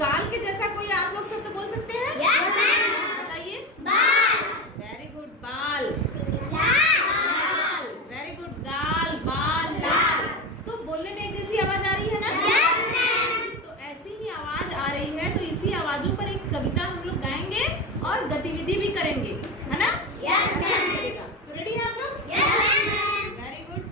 गाल के जैसा कोई आप लोग शब्द बोल सकते हैं? बताइए। बाल। Very good. बाल। लाल। Very good. गाल, बाल, लाल। तो बोलने में एक जैसी आवाज आ रही है ना? तो ऐसी ही आवाज आ रही है, तो इसी आवाजों पर एक कविता हम लोग गाएंगे और गतिविधि भी करेंगे, है ना? तो रेडी है आप लोग? Very good.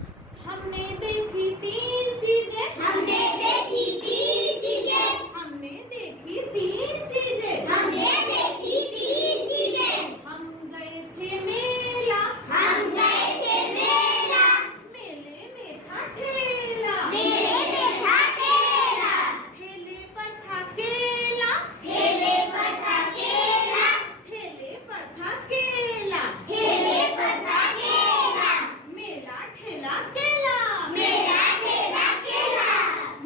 हमने देखी तीन चीजें। हमने देखी तीन चीजें। हमने देखी तीन चीजें। हमने देखी तीन चीजें। हम गए थे मेला। हम गए थे मेला। मेले में था ठेला। मेले में था ठेला। ठेले पर था केला। ठेले पर था केला। ठेले पर था केला। ठेले पर था केला। मेला ठेला केला। मेला ठेला केला।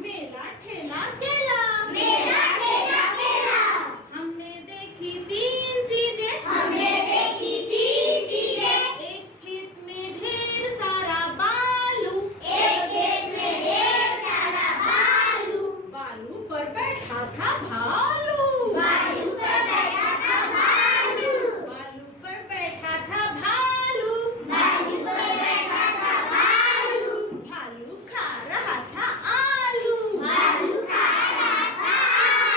मेला ठेला केला। मेला ठेला केला। हमने देखी तीन चीजें। हमने देखी तीन चीजें। एक खेत में ढेर सारा बालू। एक खेत में ढेर सारा बालू। बालू पर बैठा था भालू। बालू पर बैठा था भालू। बालू पर बैठा था भालू। बालू पर बैठा था भालू। भालू खा रहा था आलू। भालू खा रहा था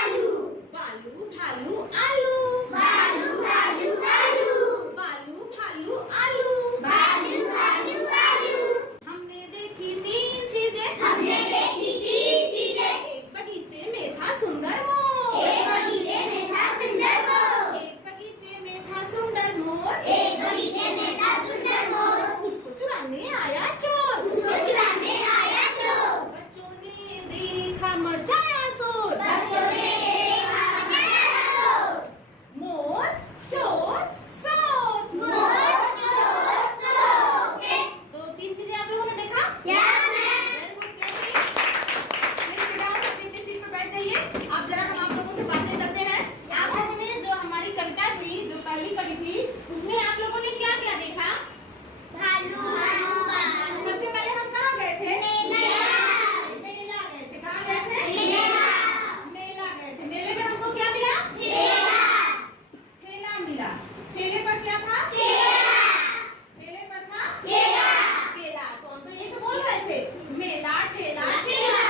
आलू। बालू भालू आलू। बालू भालू आलू। बालू भालू आलू। बालू भालू आलू। हमने देखी तीन चीजें। हमने देखी तीन चीजें। एक बगीचे में था सुंदर मोर। एक बगीचे में था सुंदर मोर। एक बगीचे में था सुंदर मोर। एक बगीचे में था सुंदर मोर। उसको चुराने आया चोर। उसको चुराने आया चोर। बच्चों ने देखा मचाया शोर। बच्चों ने देखा मचाया शोर। मोर चोर शोर। मोर चोर शोर। तो तीन चीजें आप लोगों ने देखा? Yes, ma'am. Very good, Kathy. Please sit down, अपनी सीट पर बैठ जाइए। अब जरा हम आप लोगों से बातें करते हैं। आप लोगों ने जो हमारी कविता थी, जो पहली कड़ी थी, उसमें आप लोगों ने क्या क्या देखा? भालू भालू सबसे पहले हम कहाँ गए थे? मेला। मेला गए थे। कहाँ गए थे? मेला। मेला गए थे। मेले में हमको क्या मिला? ठेला। ठेला मिला। ठेले पर क्या था? केला। ठेले पर था केला। केला। तो हम तो ये तो बोल रहे थे, मेला ठेला केला।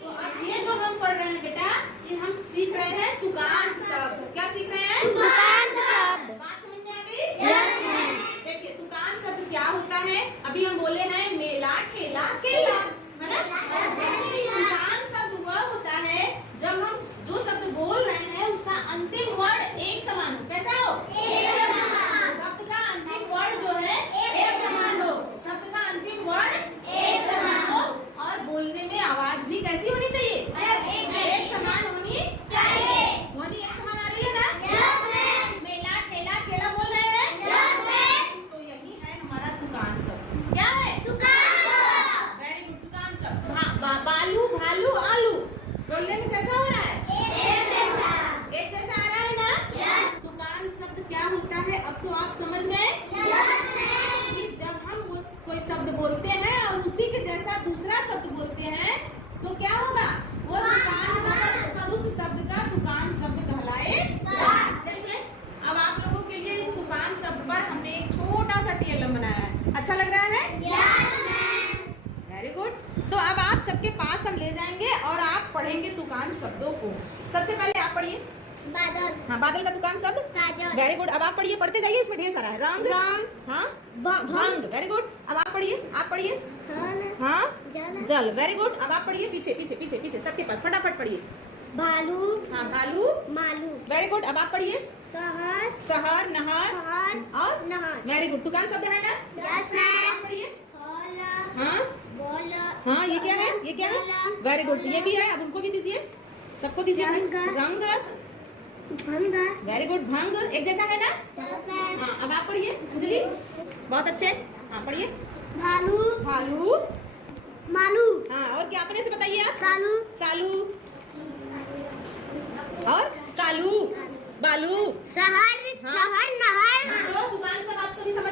तो अब ये जो हम पढ़ रहे हैं बेटा, ये हम सीख रहे हैं दुकान शब्द। क्या सीख रहे हैं? दुकान शब्द। बात समझ में आ गई? Yes, ma'am. देखिए दुकान शब्द क्या होता है। अभी हम बोले हैं मेला ठेला केला, है ना? दुकान शब्द वह होता है जब हम जो शब्द बोल रहे हैं उसका अंतिम वर्ड एक समान हो। कैसा हो? शब्द का अंतिम वर्ड जो है एक समान हो। शब्द का अंतिम वर्ड एक समान हो और बोलने में आवाज भी कैसी होनी चाहिए? एक समान होनी चाहिए। ध्वनि एक समान आ रही है ना? Yes, ma'am. मेला ठेला केला बोल रहे हैं। Yes, ma'am. तो यही है हमारा दुकान शब्द। क्या है? दुकान शब्द। Very good. दुकान शब्द। बालू भालू आलू बोलने में कैसा हो रहा है? एक जैसा आ रहा है ना? Yes. दुकान शब्द क्या होता है अब तो आप समझ गए Yes, ma'am. कि जब हम कोई शब्द बोलते हैं और उसी के जैसा दूसरा शब्द बोलते हैं तो क्या होगा? वो दुकान शब्द उस शब्द का दुकान शब्द कहलाएगा। देखिए अब आप लोगों के लिए इस दुकान शब्द पर हमने एक छोटा सा टीएलएम बनाया है। अच्छा लग रहा है? Yes, ma'am. Very good. तो अब आप सबके पास हम ले जाएंगे और आप पढ़ेंगे दुकान शब्दों को। सबसे पहले आप पढ़िए। बादल। हाँ, बादल का दुकान शब्द काजल। Very good. अब आप पढ़िए, पढ़ते जाइए, इसमें ढेर सारा है। रंग। रंग। हाँ, भंग। भंग। Very good. अब आप पढ़िए, आप पढ़िए। हाँ, जल। जल। Very good. अब आप पढ़िए, पीछे पीछे पीछे पीछे सबके पास फटाफट पढ़िए। भालू। हाँ, भालू। मालू। Very good. अब आप पढ़िए। शहर। शहर, नहर शहर और नहर। Very good. दुकान शब्द है ना? Yes, आप ma'am. पढ़िए। फल। हाँ बॉल। हाँ, ये क्या है? ये क्या है? Very good. ये भी है, अब उनको भी दीजिए, सबको दीजिए। रंग। रंग। भंग। Very good. भंग एक जैसा है ना? Yes, ma'am. हाँ, अब आप पढ़िए अंजलि, बहुत अच्छे। हाँ पढ़िए। भालू। भालू। मालू। हाँ, और क्या अपने से बताइए आप? सालू। सालू और कालू। बालू। शहर। हाँ। शहर नहर। तो दुकान सब आप सभी समझ